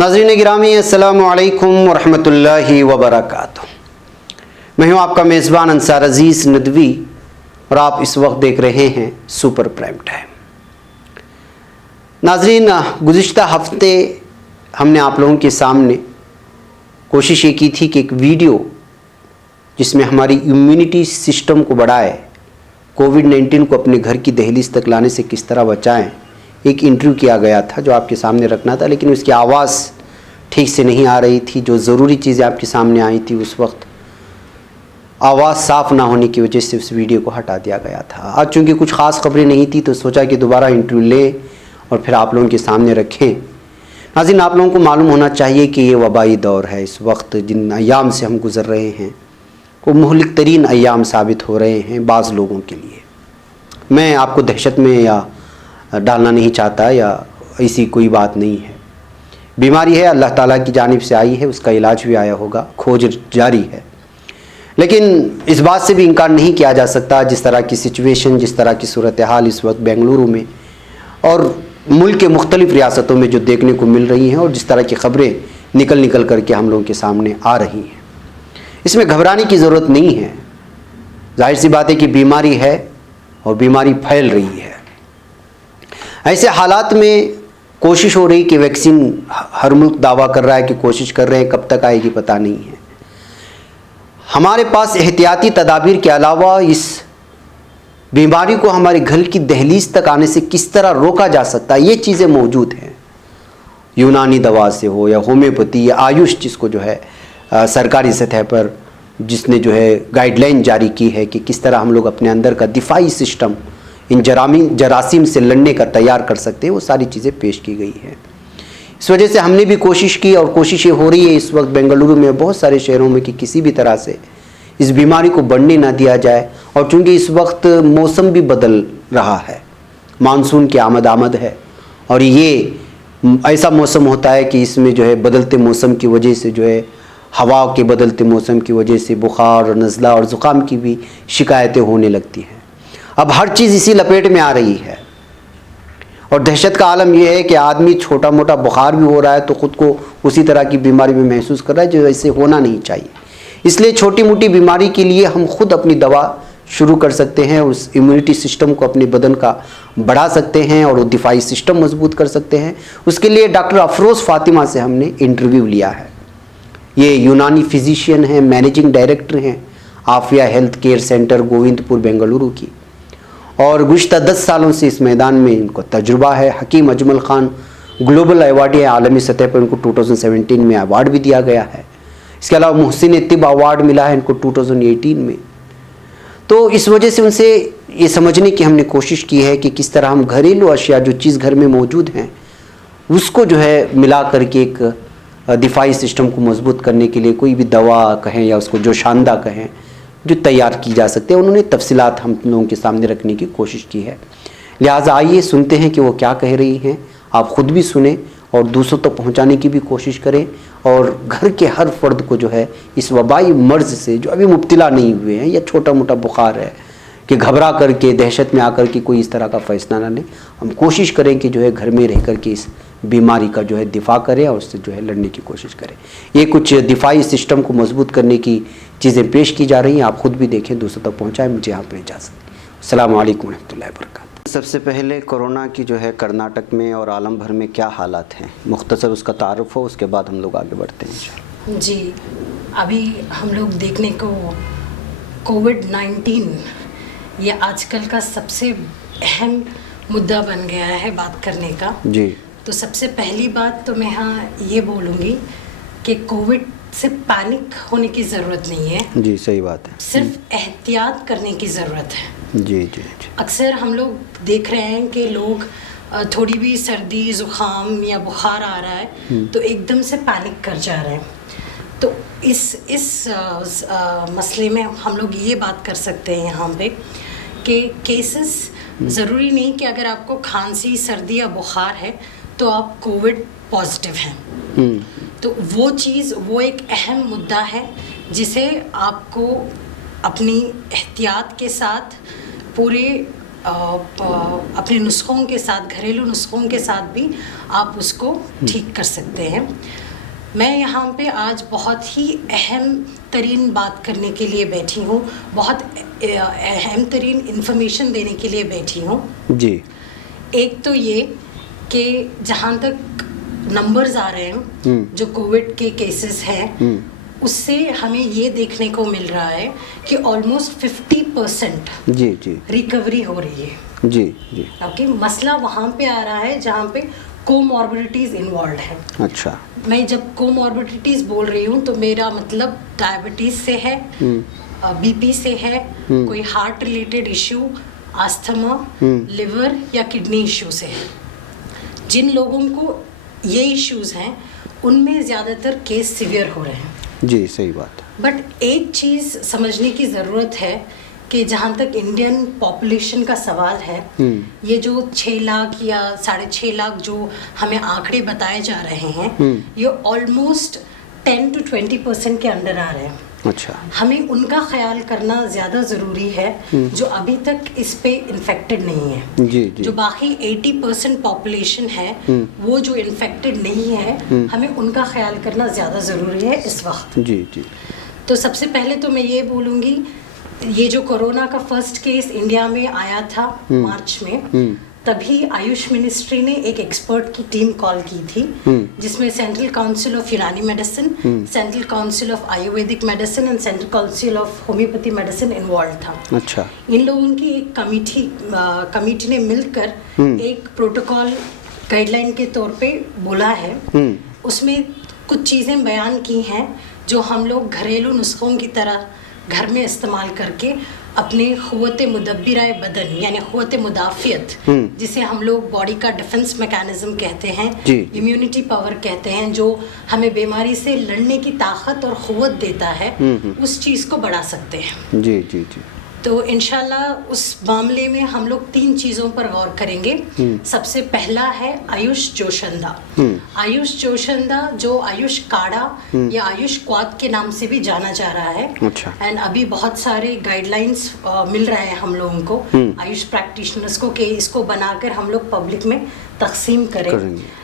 नाज़रीन गिरामी अस्सलामु अलैकुम वरहमतुल्लाहि वबरकातुहू। मैं हूँ आपका मेज़बान अंसार अज़ीज़ नदवी और आप इस वक्त देख रहे हैं सुपर प्राइम टाइम। नाज़रीन, गुज़िश्ता हफ्ते हमने आप लोगों के सामने कोशिश ये की थी कि एक वीडियो जिसमें हमारी इम्यूनिटी सिस्टम को बढ़ाए, कोविड-19 को अपने घर की दहलीज तक लाने से किस तरह बचाएं, एक इंटरव्यू किया गया था जो आपके सामने रखना था, लेकिन उसकी आवाज़ ठीक से नहीं आ रही थी। जो ज़रूरी चीज़ें आपके सामने आई थी उस वक्त आवाज़ साफ़ ना होने की वजह से उस वीडियो को हटा दिया गया था। आज चूँकि कुछ ख़ास खबरें नहीं थी तो सोचा कि दोबारा इंटरव्यू लें और फिर आप लोगों के सामने रखें। नाज़रीन, आप लोगों को मालूम होना चाहिए कि ये वबाई दौर है। इस वक्त जिन अय्याम से हम गुज़र रहे हैं वो मुहलिक तरीन अय्याम साबित हो रहे हैं बाज़ लोगों के लिए। मैं आपको दहशत में या डालना नहीं चाहता या ऐसी कोई बात नहीं है। बीमारी है, अल्लाह ताला की जानिब से आई है, उसका इलाज भी आया होगा, खोज जारी है। लेकिन इस बात से भी इनकार नहीं किया जा सकता जिस तरह की सिचुएशन, जिस तरह की सूरत हाल इस वक्त बेंगलुरु में और मुल्क के मुख्तलिफ़ रियासतों में जो देखने को मिल रही हैं और जिस तरह की ख़बरें निकल करके हम लोगों के सामने आ रही हैं, इसमें घबराने की ज़रूरत नहीं है। जाहिर सी बात है कि बीमारी है और बीमारी फैल रही है। ऐसे हालात में कोशिश हो रही कि वैक्सीन, हर मुल्क दावा कर रहा है कि कोशिश कर रहे हैं, कब तक आएगी पता नहीं है। हमारे पास एहतियाती तदाबीर के अलावा इस बीमारी को हमारे घर की दहलीज तक आने से किस तरह रोका जा सकता है, ये चीज़ें मौजूद हैं। यूनानी दवा से हो या होम्योपैथी या आयुष, जिसको जो है सरकारी सतह पर जिसने जो है गाइडलाइन जारी की है कि किस तरह हम लोग अपने अंदर का दिफाई सिस्टम इन जरासीम से लड़ने का तैयार कर सकते हैं, वो सारी चीज़ें पेश की गई हैं। इस वजह से हमने भी कोशिश की और कोशिशें हो रही है इस वक्त बेंगलुरु में, बहुत सारे शहरों में, कि किसी भी तरह से इस बीमारी को बढ़ने ना दिया जाए। और चूँकि इस वक्त मौसम भी बदल रहा है, मानसून की आमद है और ये ऐसा मौसम होता है कि इसमें जो है बदलते मौसम की वजह से जो है हवा के बदलते मौसम की वजह से बुखार और नज़ला और ज़ुकाम की भी शिकायतें होने लगती हैं। अब हर चीज़ इसी लपेट में आ रही है और दहशत का आलम यह है कि आदमी छोटा मोटा बुखार भी हो रहा है तो ख़ुद को उसी तरह की बीमारी में महसूस कर रहा है, जो ऐसे होना नहीं चाहिए। इसलिए छोटी मोटी बीमारी के लिए हम खुद अपनी दवा शुरू कर सकते हैं, उस इम्यूनिटी सिस्टम को अपने बदन का बढ़ा सकते हैं और वो दिफाई सिस्टम मजबूत कर सकते हैं। उसके लिए डॉक्टर अफरोज़ फ़ातिमा से हमने इंटरव्यू लिया है। ये यूनानी फिजिशियन हैं, मैनेजिंग डायरेक्टर हैं Aafiya health care centre Govindpur Bengaluru की, और गुज़िश्ता 10 सालों से इस मैदान में इनको तजुर्बा है। हकीम अजमल ख़ान ग्लोबल अवार्ड है, आलमी सतह पर इनको 2017 में अवार्ड भी दिया गया है। इसके अलावा मुहसिन तिब अवार्ड मिला है इनको 2018 में। तो इस वजह से उनसे ये समझने की हमने कोशिश की है कि किस तरह हम घरेलू अशिया, जो चीज़ घर में मौजूद हैं, उसको जो है मिला करके एक दिफाई सिस्टम को मजबूत करने के लिए कोई भी दवा कहें या उसको जोशानदा कहें जो तैयार की जा सकते हैं, उन्होंने तफसीलात हम लोगों के सामने रखने की कोशिश की है। लिहाजा आइए सुनते हैं कि वो क्या कह रही हैं। आप ख़ुद भी सुने और दूसरों तक पहुंचाने की भी कोशिश करें और घर के हर फर्द को जो है इस वबाई मर्ज़ से, जो अभी मुब्तला नहीं हुए हैं या छोटा मोटा बुखार है, कि घबरा करके दहशत में आकर के कोई इस तरह का फ़ैसला ना लें। हम कोशिश करें कि जो है घर में रह कर के इस बीमारी का जो है दिफा करें और उससे जो है लड़ने की कोशिश करें। ये कुछ दिफाई सिस्टम को मजबूत करने की चीज़ें पेश की जा रही हैं, आप खुद भी देखें, दूसरों तक पहुँचाएँ। मुझे यहाँ पर इजाज़त। अस्सलामु अलैकुम रहमतुल्लाहि व बरकातुहू। सबसे पहले कोरोना की जो है कर्नाटक में और आलम भर में क्या हालात हैं, मुख्तसर उसका तारुफ हो, उसके बाद हम लोग आगे बढ़ते हैं इंशाअल्लाह। जी, अभी हम लोग देखने को कोविड-19 ये आजकल का सबसे अहम मुद्दा बन गया है बात करने का। जी, तो सबसे पहली बात तो मैं यहाँ ये बोलूँगी कि कोविड से पैनिक होने की ज़रूरत नहीं है। जी, सही बात है। सिर्फ एहतियात करने की ज़रूरत है। जी जी जी। अक्सर हम लोग देख रहे हैं कि लोग थोड़ी भी सर्दी ज़ुकाम या बुखार आ रहा है तो एकदम से पैनिक कर जा रहे हैं। तो इस मसले में हम लोग ये बात कर सकते हैं यहाँ पे कि केसेस ज़रूरी नहीं कि अगर आपको खांसी, सर्दी या बुखार है तो आप कोविड पॉजिटिव हैं। तो वो एक अहम मुद्दा है जिसे आपको अपनी एहतियात के साथ पूरे अपने नुस्खों के साथ, घरेलू नुस्खों के साथ भी आप उसको ठीक कर सकते हैं। मैं यहाँ पे आज बहुत ही अहम तरीन बात करने के लिए बैठी हूँ, बहुत अहम तरीन इन्फॉर्मेशन देने के लिए बैठी हूँ जी। एक तो ये कि जहाँ तक नंबर्स आ रहे हैं जो कोविड के केसेस हैं, उससे हमें ये देखने को मिल रहा है कि ऑलमोस्ट 50% जी जी रिकवरी हो रही है। जी जी। ओके, मसला वहाँ पे आ रहा है जहाँ पे कोमॉर्बिडिटीज़ इन्वॉल्व है। अच्छा। मैं जब कोमॉर्बिडिटीज़ बोल रही हूँ तो मेरा मतलब डायबिटीज़ से है, बीपी से है, कोई heart related issue, asthma, liver या किडनी इश्यू से है। जिन लोगों को ये इश्यूज़ हैं उनमें ज़्यादातर केस सीवियर हो रहे हैं। जी, सही बात है। बट एक चीज़ समझने की ज़रूरत है कि जहाँ तक इंडियन पॉपुलेशन का सवाल है, ये जो 6 लाख या 6.5 लाख जो हमें आंकड़े बताए जा रहे हैं, ये ऑलमोस्ट 10 to 20% के अंडर आ रहे हैं। अच्छा। हमें उनका ख्याल करना ज़्यादा ज़रूरी है जो अभी तक इस पे इन्फेक्टेड नहीं है। जी जी। जो बाकी 80% पॉपुलेशन है, वो जो इन्फेक्टेड नहीं है, हमें उनका ख्याल करना ज़्यादा ज़रूरी है इस वक्त। जी जी। तो सबसे पहले तो मैं ये बोलूँगी, ये जो कोरोना का फर्स्ट केस इंडिया में आया था मार्च में, तभी आयुष मिनिस्ट्री ने एक एक्सपर्ट की टीम कॉल की थी, जिसमें सेंट्रल काउंसिल ऑफ यूनानी medicine, central council of Ayurvedic medicine and central council of homeopathy medicine involve था। अच्छा। इन लोगों की एक कमिटी ने मिलकर एक प्रोटोकॉल गाइडलाइन के तौर पे बोला है। उसमें कुछ चीज़ें बयान की हैं जो हम लोग घरेलू नुस्खों की तरह घर में इस्तेमाल करके अपने क़ुव्वत मुदब्बिराए बदन यानी क़ुव्वत मुदाफ़ियत, जिसे हम लोग बॉडी का डिफेंस मैकेनिज्म कहते हैं, इम्यूनिटी पावर कहते हैं, जो हमें बीमारी से लड़ने की ताकत और क़ुव्वत देता है, उस चीज़ को बढ़ा सकते हैं। जी जी जी। तो इंशाल्लाह उस मामले में हम लोग 3 चीज़ों पर गौर करेंगे। सबसे पहला है आयुष जोशंदा। आयुष जोशंदा जो आयुष काढ़ा या आयुष क्वाथ के नाम से भी जाना जा रहा है। अच्छा। एंड अभी बहुत सारे गाइडलाइंस मिल रहे हैं हम लोगों को, आयुष प्रैक्टिशनर्स को, कि इसको बनाकर हम लोग पब्लिक में तकसीम करें।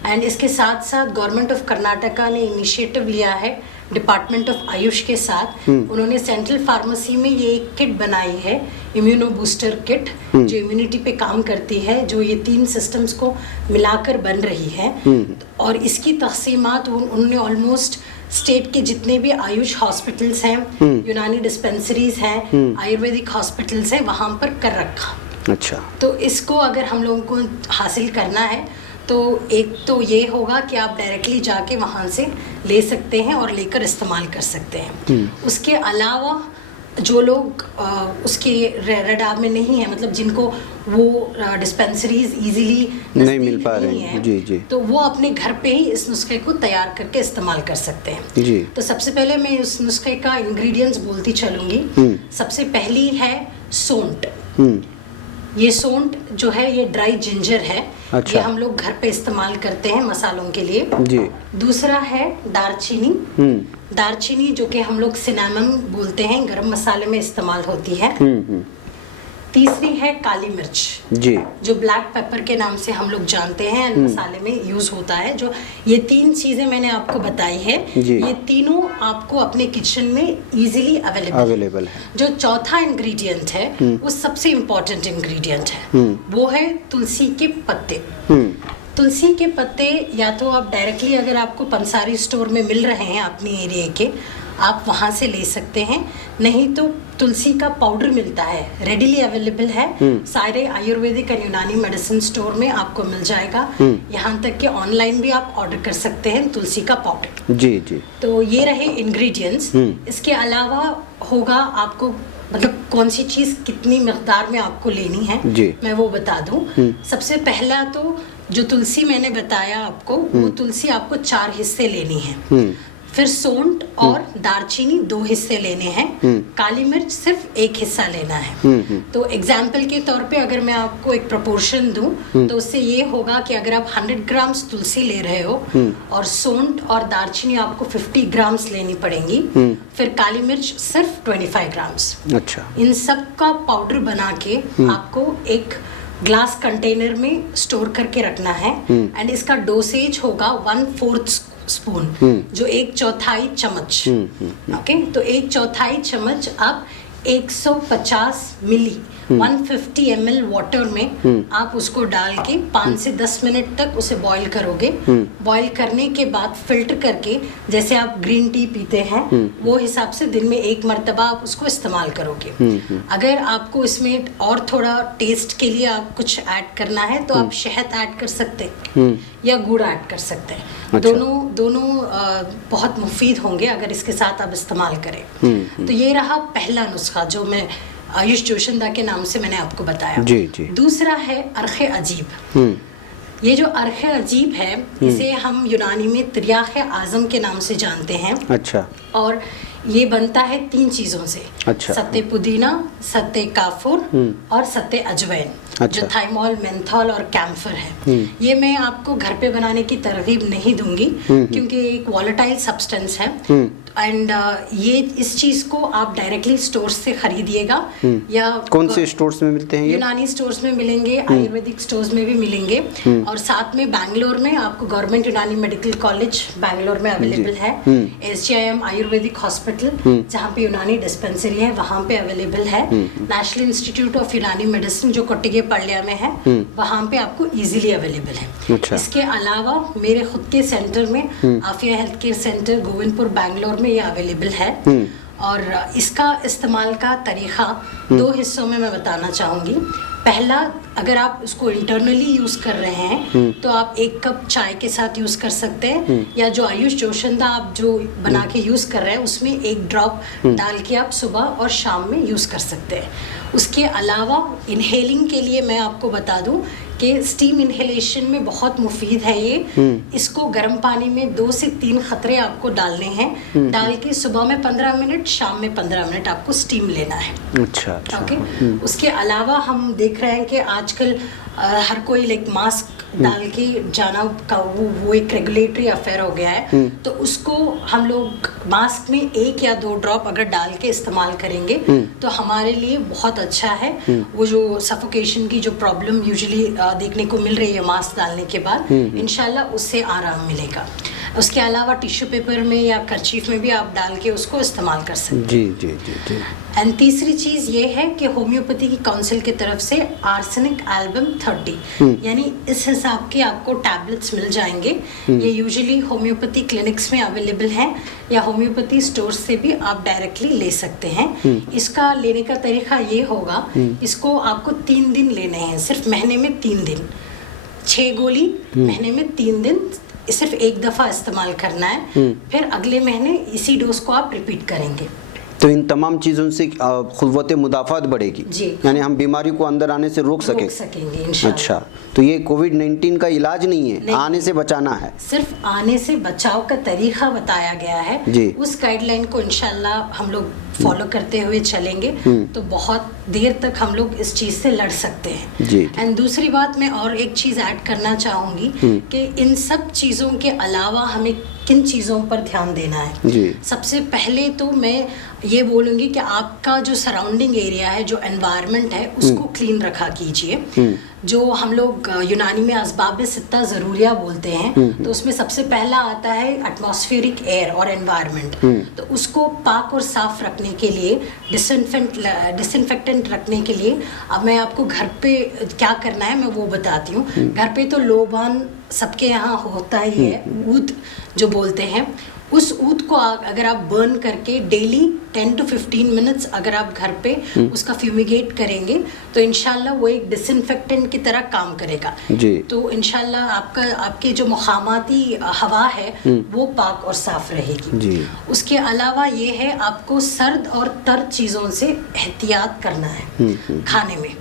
एंड इसके साथ साथ गवर्नमेंट ऑफ कर्नाटका ने इनिशिएटिव लिया है डिपार्टमेंट ऑफ आयुष के साथ। उन्होंने सेंट्रल फार्मेसी में ये एक किट बनाई है, इम्यूनो बूस्टर किट, जो इम्यूनिटी पे काम करती है, जो ये 3 सिस्टम्स को मिलाकर बन रही है। और इसकी तकसीमात उन्होंने ऑलमोस्ट स्टेट के जितने भी आयुष हॉस्पिटल्स हैं, यूनानी डिस्पेंसरीज हैं, आयुर्वेदिक हॉस्पिटल्स हैं, वहाँ पर कर रखा। अच्छा। तो इसको अगर हम लोगों को हासिल करना है तो एक तो ये होगा कि आप डायरेक्टली जाके वहाँ से ले सकते हैं और लेकर इस्तेमाल कर सकते हैं। उसके अलावा जो लोग उसके रडार में नहीं है, मतलब जिनको वो डिस्पेंसरीज इजीली नहीं मिल पा रही हैं, जी जी, तो वो अपने घर पे ही इस नुस्खे को तैयार करके इस्तेमाल कर सकते हैं। जी। तो सबसे पहले मैं उस नुस्खे का इंग्रेडिएंट्स बोलती चलूँगी। सबसे पहली है सौंठ। ये सौंठ जो है ये ड्राई जिंजर है। अच्छा। ये हम लोग घर पे इस्तेमाल करते हैं मसालों के लिए। जी। दूसरा है दालचीनी। दालचीनी जो कि हम लोग सिनेमन बोलते हैं, गरम मसाले में इस्तेमाल होती है। तीसरी है काली मिर्च, जी, जो ब्लैक पेपर के नाम से हम लोग जानते हैं, मसाले में यूज होता है। जो ये 3 चीजें मैंने आपको बताई है, ये तीनों आपको अपने किचन में इजीली अवेलेबल है। जो चौथा इंग्रेडिएंट है वो सबसे इम्पोर्टेंट इंग्रेडिएंट है, वो है तुलसी के पत्ते। तुलसी के पत्ते या तो आप डायरेक्टली, अगर आपको पंसारी स्टोर में मिल रहे हैं अपने एरिया के, आप वहाँ से ले सकते हैं। नहीं तो तुलसी का पाउडर मिलता है, रेडीली अवेलेबल है, सारे आयुर्वेदिक और यूनानी मेडिसिन स्टोर में आपको मिल जाएगा। यहाँ तक कि ऑनलाइन भी आप ऑर्डर कर सकते हैं तुलसी का पाउडर। जी जी। तो ये रहे इंग्रेडिएंट्स। इसके अलावा होगा आपको, मतलब कौन सी चीज़ कितनी मिकदार में आपको लेनी है, मैं वो बता दूं। सबसे पहला तो जो तुलसी मैंने बताया आपको, वो तुलसी आपको 4 हिस्से लेनी है। फिर सौंठ और दालचीनी 2 हिस्से लेने हैं, काली मिर्च सिर्फ 1 हिस्सा लेना है। तो एग्जाम्पल के तौर पे अगर मैं आपको एक प्रोपोर्शन दूं तो उससे ये होगा कि अगर आप 100 ग्राम्स तुलसी ले रहे हो और सौंठ और दालचीनी आपको 50 ग्राम्स लेनी पड़ेंगी, फिर काली मिर्च सिर्फ 25 ग्राम्स। अच्छा। इन सब का पाउडर बना के आपको एक ग्लास कंटेनर में स्टोर करके रखना है। एंड इसका डोसेज होगा 1/4 स्पून, जो 1/4 चम्मच। ओके, तो 1/4 चम्मच आप 150 मिली 150 ml वाटर में आप उसको डाल के 5 से 10 मिनट तक उसे बॉईल करोगे। बॉईल करने के बाद फिल्टर करके, जैसे आप ग्रीन टी पीते हैं वो हिसाब से दिन में 1 मर्तबा आप उसको इस्तेमाल करोगे। अगर आपको इसमें और थोड़ा टेस्ट के लिए आप कुछ ऐड करना है तो आप शहद ऐड कर सकते हैं या गुड़ ऐड कर सकते हैं। अच्छा। दोनों बहुत मुफीद होंगे अगर इसके साथ आप इस्तेमाल करें। तो ये रहा पहला नुस्खा जो मैं आयुष जोशिंदा के नाम से मैंने आपको बताया। जी जी। दूसरा है अर्खे अजीब। ये जो अर्खे अजीब है इसे हम यूनानी में तिर्याखे आज़म के नाम से जानते हैं। अच्छा। और ये बनता है 3 चीज़ों से। अच्छा। सत्ते पुदीना, सत्ते काफुर और सत्ते अजवैन। अच्छा। जो थाइमोल, मेंथोल और कैम्फर है। ये मैं आपको घर पे बनाने की तरगीब नहीं दूंगी क्योंकि एक वॉलेटाइल सब्सटेंस है। एंड ये इस चीज को आप डायरेक्टली स्टोर से खरीदिएगा या कौन से स्टोर्स में मिलते हैं ये? यूनानी स्टोर्स में मिलेंगे, आयुर्वेदिक स्टोर्स में भी मिलेंगे। और साथ में बैंगलोर में आपको गवर्नमेंट यूनानी मेडिकल कॉलेज बैंगलोर में अवेलेबल है। SGIM आयुर्वेदिक हॉस्पिटल जहाँ पे यूनानी डिस्पेंसरी है वहाँ पे अवेलेबल है। नेशनल इंस्टीट्यूट ऑफ यूनानी मेडिसिन जो कोटिगे पड़िया में है वहाँ पे आपको इजीली अवेलेबल है। अच्छा। इसके अलावा मेरे खुद के सेंटर में Aafiya health care centre Govindpur Bangalore में ये अवेलेबल है। और इसका इस्तेमाल का तरीका 2 हिस्सों में मैं बताना चाहूँगी। पहला, अगर आप उसको इंटरनली यूज़ कर रहे हैं तो आप 1 कप चाय के साथ यूज़ कर सकते हैं, या जो आयुष जोशिंदा आप जो बना के यूज़ कर रहे हैं उसमें 1 ड्रॉप डाल के आप सुबह और शाम में यूज़ कर सकते हैं। उसके अलावा इनहेलिंग के लिए मैं आपको बता दूं कि स्टीम इनहेलेशन में बहुत मुफीद है ये। इसको गर्म पानी में 2 से 3 खतरे आपको डालने हैं। डाल के सुबह में 15 मिनट, शाम में 15 मिनट आपको स्टीम लेना है। अच्छा। ओके। उसके अलावा हम देख रहे हैं कि आजकल हर कोई लाइक मास्क डाल के जाना का वो एक रेगुलेटरी अफेयर हो गया है। तो उसको हम लोग मास्क में 1 या 2 ड्रॉप अगर डाल के इस्तेमाल करेंगे तो हमारे लिए बहुत अच्छा है। वो जो सफोकेशन की जो प्रॉब्लम यूजुअली देखने को मिल रही है मास्क डालने के बाद, इंशाल्लाह उससे आराम मिलेगा। उसके अलावा टिश्यू पेपर में या कर्चीफ में भी आप डाल के उसको इस्तेमाल कर सकते हैं। जी जी जी जी। एंड तीसरी चीज़ ये है कि होम्योपैथी की काउंसिल की तरफ से आर्सेनिक एल्बम 30 यानी इस हिसाब के आपको टैबलेट्स मिल जाएंगे। ये यूजुअली होम्योपैथी क्लिनिक्स में अवेलेबल हैं या होम्योपैथी स्टोर से भी आप डायरेक्टली ले सकते हैं। इसका लेने का तरीका ये होगा, इसको आपको 3 दिन लेने हैं, सिर्फ महीने में 3 दिन। 6 गोली महीने में 3 दिन सिर्फ 1 दफ़ा इस्तेमाल करना है। फिर अगले महीने इसी डोज को आप रिपीट करेंगे। तो इन तमाम चीज़ों से क़ुव्वत मुदाफ़ात बढ़ेगी जी। यानी हम बीमारी को अंदर आने से रोक सकेंगे इंशाल्लाह। अच्छा, तो ये कोविड-19 का इलाज नहीं है, आने से बचाना है। सिर्फ आने से बचाव का तरीका बताया गया है जी। उस गाइडलाइन को इंशाल्लाह हम लोग फॉलो करते हुए चलेंगे तो बहुत देर तक हम लोग इस चीज़ से लड़ सकते हैं। जी। एंड दूसरी बात मैं और एक चीज़ ऐड करना चाहूँगी कि इन सब चीज़ों के अलावा हमें किन चीज़ों पर ध्यान देना है। जी। सबसे पहले तो मैं ये बोलूँगी कि आपका जो सराउंडिंग एरिया है, जो एनवायरनमेंट है, उसको क्लीन रखा कीजिए। जो हम लोग यूनानी में असबाब सित्ता ज़रूरिया बोलते हैं, तो उसमें सबसे पहला आता है एटमॉस्फेरिक एयर और एनवायरनमेंट। तो उसको पाक और साफ रखने के लिए, डिसइंफेक्टेंट रखने के लिए अब मैं आपको घर पे क्या करना है मैं वो बताती हूँ। घर पे तो लोबान सबके यहाँ होता ही है, ऊद जो बोलते हैं, उस ऊद को अगर आप बर्न करके डेली 10 to 15 मिनट्स अगर आप घर पे उसका फ्यूमिगेट करेंगे तो इंशाल्लाह वो एक डिसइंफेक्टेंट की तरह काम करेगा। जी। तो इंशाल्लाह आपकी जो मुखामाती हवा है वो पाक और साफ रहेगी। जी। उसके अलावा ये है आपको सर्द और तर चीज़ों से एहतियात करना है खाने में।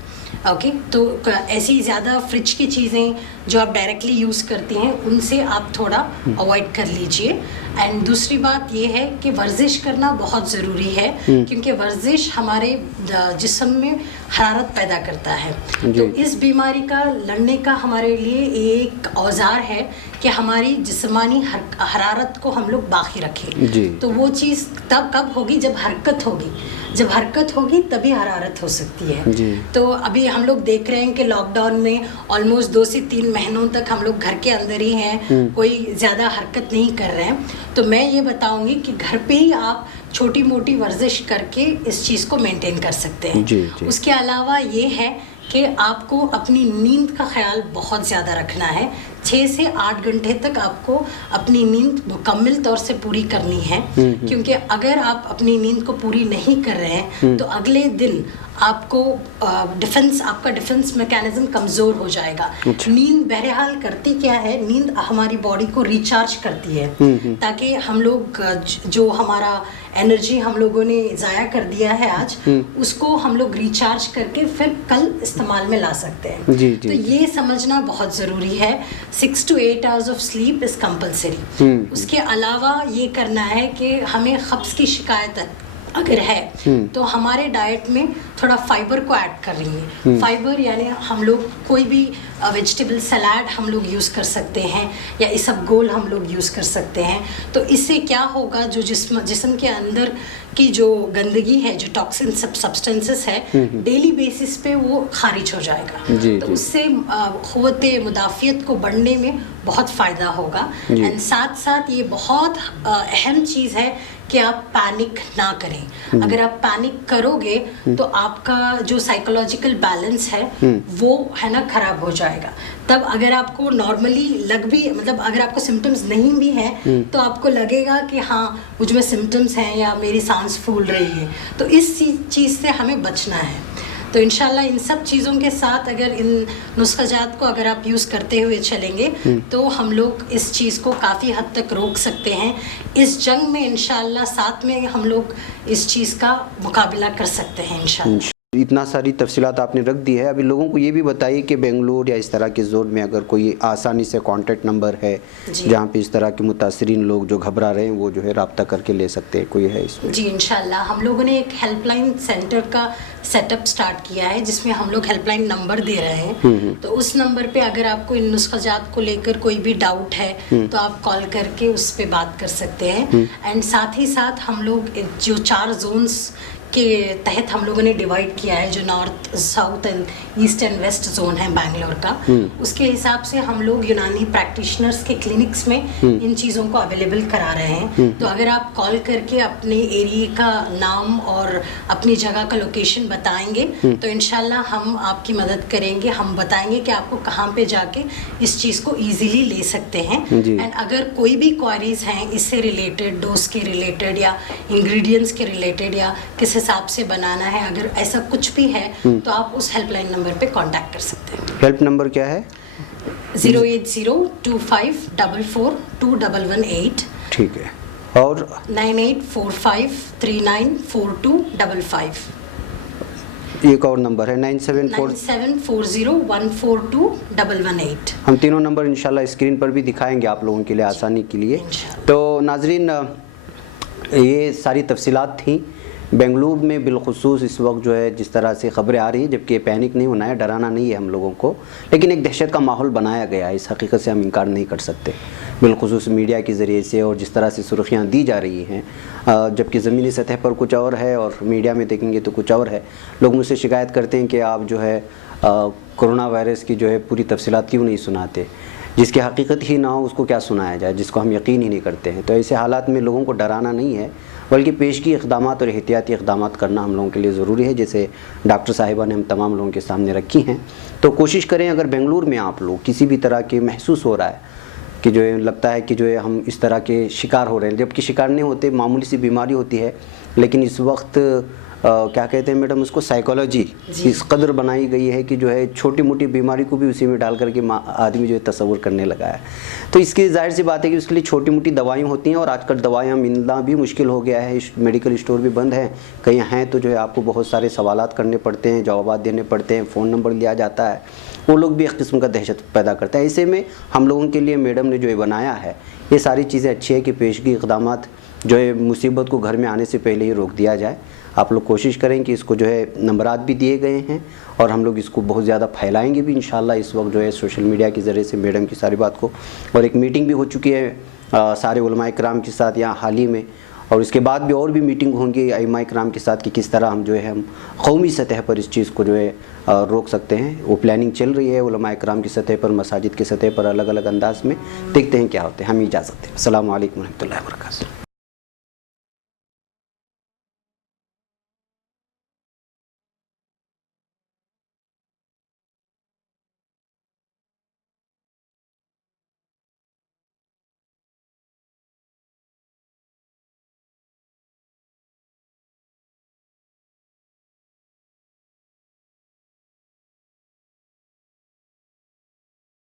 ओके, तो ऐसी ज़्यादा फ्रिज की चीज़ें जो आप डायरेक्टली यूज़ करती हैं उनसे आप थोड़ा अवॉइड कर लीजिए। एंड दूसरी बात ये है कि वर्जिश करना बहुत ज़रूरी है, क्योंकि वर्जिश हमारे जिस्म में हरारत पैदा करता है। तो इस बीमारी का लड़ने का हमारे लिए एक औजार है कि हमारी जिस्मानी हरारत को हम लोग बाकी रखें। तो वो चीज़ तब कब होगी जब हरकत होगी, जब हरकत होगी तभी हरारत हो सकती है। तो अभी हम लोग देख रहे हैं कि लॉकडाउन में ऑलमोस्ट 2 से 3 महीनों तक हम लोग घर के अंदर ही हैं, कोई ज़्यादा हरकत नहीं कर रहे हैं। तो मैं ये बताऊंगी कि घर पे ही आप छोटी मोटी वर्जिश करके इस चीज़ को मेंटेन कर सकते हैं। उसके अलावा ये है कि आपको अपनी नींद का ख्याल बहुत ज़्यादा रखना है। 6 से 8 घंटे तक आपको अपनी नींद मुकम्मल तौर से पूरी करनी है, क्योंकि अगर आप अपनी नींद को पूरी नहीं कर रहे हैं तो अगले दिन आपको आपका डिफेंस मैकेनिज्म कमज़ोर हो जाएगा। नींद बहरहाल करती क्या है, नींद हमारी बॉडी को रिचार्ज करती है, ताकि हम लोग जो हमारा एनर्जी हम लोगों ने ज़ाया कर दिया है आज, उसको हम लोग रिचार्ज करके फिर कल इस्तेमाल में ला सकते हैं। तो ये समझना बहुत ज़रूरी है। 6 to 8 hours of sleep is compulsory. उसके अलावा ये करना है कि हमें ख़ब्ज़ की शिकायत अगर है तो हमारे डाइट में थोड़ा फाइबर को ऐड कर रही है। फाइबर यानी हम लोग कोई भी वेजिटेबल सलाद हम लोग यूज़ कर सकते हैं, या इसबगोल हम लोग यूज़ कर सकते हैं। तो इससे क्या होगा, जो जिस्म के अंदर की जो गंदगी है, जो टॉक्सिन सब्सटेंसेस है, डेली बेसिस पे वो खारिज हो जाएगा। तो उससे क़ुव्वत मुदाफ़ियत को बढ़ने में बहुत फ़ायदा होगा। एंड साथ साथ ये बहुत अहम चीज़ है कि आप पैनिक ना करें। अगर आप पैनिक करोगे तो आपका जो साइकोलॉजिकल बैलेंस है वो है ना ख़राब हो जाएगा। तब अगर आपको नॉर्मली मतलब अगर आपको सिम्टम्स नहीं भी हैं तो आपको लगेगा कि हाँ मुझ में सिम्टम्स हैं या मेरी सांस फूल रही है। तो इस चीज़ से हमें बचना है। तो इंशाल्लाह इन सब चीज़ों के साथ अगर इन नुस्ख़ाजात को अगर आप यूज़ करते हुए चलेंगे तो हम लोग इस चीज़ को काफ़ी हद तक रोक सकते हैं। इस जंग में इंशाल्लाह साथ में हम लोग इस चीज़ का मुकाबला कर सकते हैं इंशाल्लाह। इतना सारी तफसीलात आपने रख दी है। अभी लोगों को ये भी बताइए कि बेंगलुरु या इस तरह के जोन में अगर कोई आसानी से कांटेक्ट नंबर है जहाँ पे इस तरह के मुतासरीन लोग जो घबरा रहे हैं वो जो है रब्ता करके ले सकते हैं, कोई है इसमें? जी इंशाल्लाह हम लोगों ने एक हेल्पलाइन सेंटर का सेटअप स्टार्ट किया है, जिसमें हम लोग हेल्पलाइन नंबर दे रहे हैं। तो उस नंबर पे अगर आपको इन नुस्ख़ाजात को लेकर कोई भी डाउट है तो आप कॉल करके उस पर बात कर सकते हैं। एंड साथ ही साथ हम लोग जो 4 जोन्स के तहत हम लोगों ने डिवाइड किया है, जो north, south and east and west zone है बैंगलोर का, उसके हिसाब से हम लोग यूनानी प्रैक्टिशनर्स के क्लिनिक्स में इन चीज़ों को अवेलेबल करा रहे हैं। तो अगर आप कॉल करके अपने एरिया का नाम और अपनी जगह का लोकेशन बताएंगे तो इंशाल्लाह हम आपकी मदद करेंगे। हम बताएंगे कि आपको कहाँ पे जाके इस चीज़ को ईजीली ले सकते हैं। एंड अगर कोई भी क्वारीज हैं इससे रिलेटेड, डोज के रिलेटेड या इंग्रेडिएंट्स के रिलेटेड या किस हिसाब से बनाना है, अगर ऐसा कुछ भी है तो आप उस हेल्पलाइन नंबर पे कांटेक्ट कर सकते हैं। हेल्प नंबर क्या है? 08025442118। ठीक है। और 9845394255। एक और नंबर है 9740142118। हम तीनों नंबर इंशाल्लाह स्क्रीन पर भी दिखाएंगे आप लोगों के लिए आसानी के लिए। तो नाजरीन, ये सारी तफसीलात थी बेंगलुरु में बिलखुसूस इस वक्त जो है जिस तरह से ख़बरें आ रही है, जबकि पैनिक नहीं होना है, डराना नहीं है हम लोगों को, लेकिन एक दहशत का माहौल बनाया गया है। इस हकीकत से हम इनकार नहीं कर सकते, बिलखुसूस मीडिया के ज़रिए से और जिस तरह से सुर्खियाँ दी जा रही हैं, जबकि ज़मीनी सतह पर कुछ और है और मीडिया में देखेंगे तो कुछ और है। लोग मुझसे शिकायत करते हैं कि आप जो है कोरोना वायरस की जो है पूरी तफसीलात क्यों नहीं सुनाते, जिसकी हकीकत ही ना हो उसको क्या सुनाया जाए, जिसको हम यकीन ही नहीं करते हैं। तो ऐसे हालात में लोगों को डराना नहीं है, बल्कि पेशगी इक़दामात और एहतियाती इक़दामात करना हम लोगों के लिए ज़रूरी है, जैसे डॉक्टर साहिबा ने हम तमाम लोगों के सामने रखी हैं। तो कोशिश करें, अगर बेंगलुरु में आप लोग किसी भी तरह के महसूस हो रहा है कि जो है लगता है कि जो है हम इस तरह के शिकार हो रहे हैं, जबकि शिकार नहीं होते, मामूली सी बीमारी होती है, लेकिन इस वक्त क्या कहते हैं मैडम उसको, साइकोलॉजी इस कदर बनाई गई है कि जो है छोटी मोटी बीमारी को भी उसी में डाल करके आदमी जो है तस्वुर करने लगा है। तो इसकी जाहिर सी बात है कि उसके लिए छोटी मोटी दवाइयाँ होती हैं, और आजकल दवाइयाँ मिलना भी मुश्किल हो गया है, मेडिकल स्टोर भी बंद हैं, कहीं हैं तो जो है आपको बहुत सारे सवालात करने पड़ते हैं, जवाब देने पड़ते हैं, फ़ोन नंबर लिया जाता है, वो लोग भी एक किस्म का दहशत पैदा करता है। ऐसे में हम लोगों के लिए मैडम ने जो ये बनाया है, ये सारी चीज़ें अच्छी है कि पेशगी इक़दामात जो है मुसीबत को घर में आने से पहले ही रोक दिया जाए। आप लोग कोशिश करें कि इसको जो है नंबरात भी दिए गए हैं, और हम लोग इसको बहुत ज़्यादा फैलाएंगे भी इंशाल्लाह। इस वक्त जो है सोशल मीडिया के ज़रिए से मैडम की सारी बात को, और एक मीटिंग भी हो चुकी है सारे उलमा इकराम के साथ यहाँ हाल ही में, और इसके बाद भी और भी मीटिंग होंगी अइम्मा इकराम के साथ कि किस तरह हम जो है हम कौमी सतह पर इस चीज़ को जो है रोक सकते हैं। वो प्लानिंग चल रही है उलमा इकराम की सतह पर, मसाजिद की सतह पर, अलग अलग अंदाज में। देखते हैं क्या होते हैं। हम इजाज़त दें। अस्सलामु अलैकुम रहमतुल्लाहि व बरकातहू।